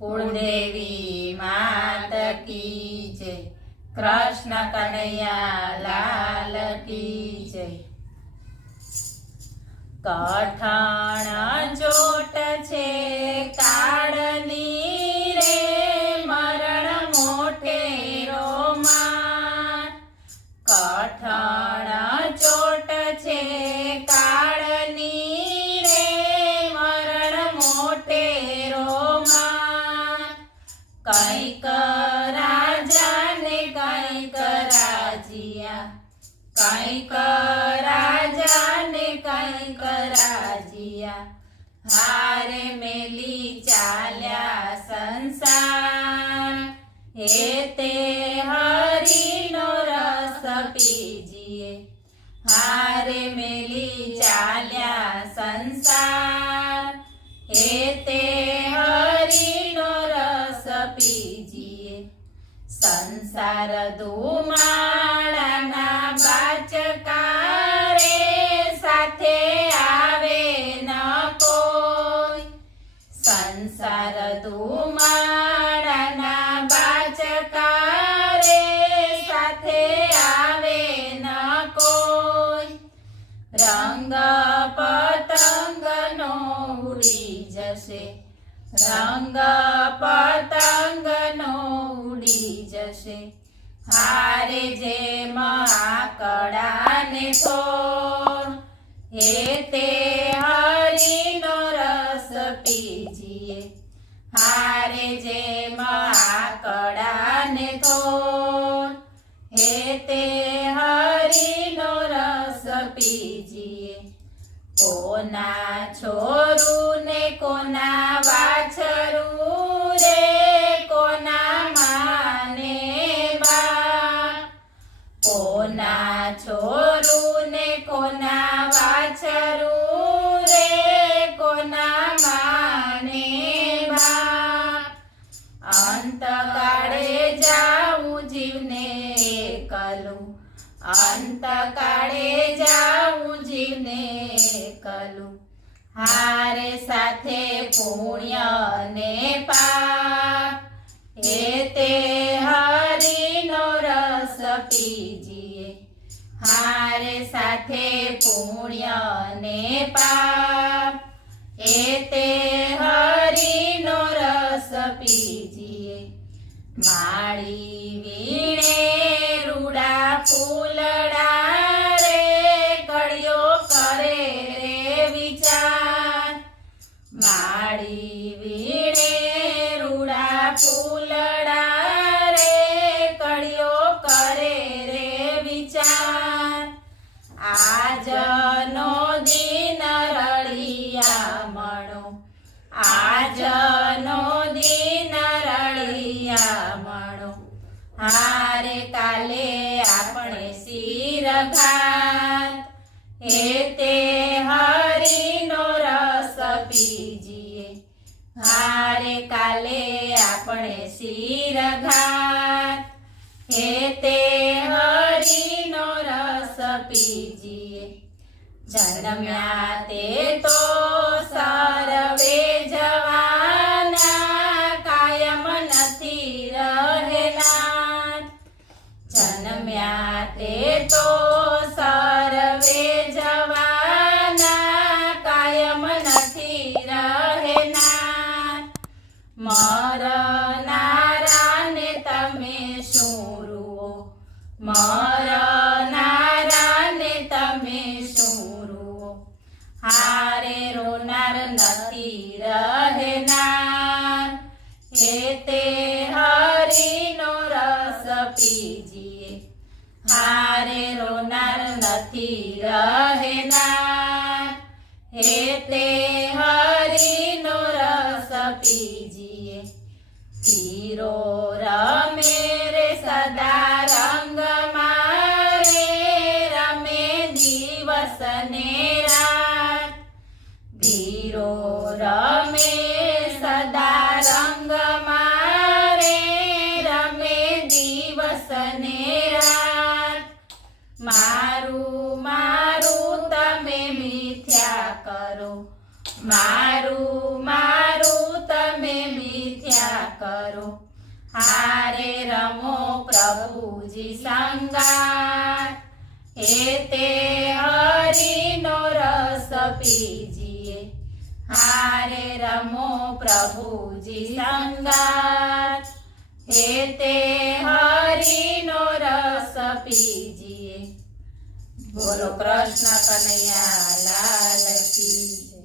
कुलदेवी मात की जय। कृष्ण कन्हैया लाल की जय। कठण चोट छे काळनी रे मरण मोठेरो मार। कठण चोट छे काळनी रे मरण मोठेरो मार। કંઈક રાજાને કંઈક રાજીયા, કંઈક રાજાને કંઈક રાજીયા। હારે મેલી ચાલ્યા સંસાર, હે તે હરિનો રસ પીજીએ। હારે મેલી ચાલ્યા સંસાર, હે તે હરિનો રસ પીજીએ। સંસાર ધુમાડાના બાચકારે સાથે આવે ન કોઈ। સંસાર ધુમાડાના બાચકારે સાથે આવે ન કોઈ। રંગ પતંગનો ઉડી જશે, રંગ પતંગનો ઉડી જશે। હારે જેમ આકડાને થોર, હે તે હરિનો રસ પીજીએ। હારે જેમ આકડાને થોર, હે તે હરિનો રસ પીજીએ। કોના છોરું ને કોના વાછરું રે, કોના માને બા। કોના છોરું ને કોના વાછરું રે, કોના માને બા। અંતકાળે જાઉં જીવને એકલું, અંતકાળે જાઉં જીવને એકલું। હારે સાથે પુણ્ય ને પાપ, હે તે હરિનો રસ પીજીએ। હારે સાથે પુણ્ય ને પાપ, હે તે હરિનો રસ પીજીએ। માળી વીણે રૂડા ફૂલડા રે, કળિયો કરે રે વિચાર। માળી વીણે રૂડા ફૂલડા રે, કળિયો કરે રે વિચાર। આજનો દિન રળિયા મણો, આજનો દિન રળિયા મણો। હારે કાલે આપણે શિરઘાત, હે તે હરિનો રસ પીજીએ। હારે કાલે આપણે શિરઘાત, હે તે હરિનો રસ પીજીએ। જન્મ્યા તે તો સર્વે જવાના, કાયમ નથી રહેનાર। જન્મ્યા તે તો સર્વે જવાના, કાયમ નથી રહેનાર। મરનારાને તમે શું રૂઓ, મરનારાને તમે શું રૂઓ। હારે રોનાર નથી રહેનાર, હે તે હરિનો રસ પીજીએ। હારે રોનાર નથી રહેનાર, હે તે હરિનો રસ પીજીએ। તીરો રમે રે સદા રંગ મારે, રમે દિવસ ને રાત। તીરો રમે સદા રંગ મારે, રમે દિવસ ને રાત। મારું મારું તમે મિથ્યા કરો, મારું મારું તમે મિથ્યા કરો હારે રમો પ્રભુજી સંગાત હેતે હરિનો રસ પીજીએ હારે રમો પ્રભુજી સંગાત હેતે હરિનો રસ પીજીએ બોલો કૃષ્ણ કનૈયા લાલ કી જય.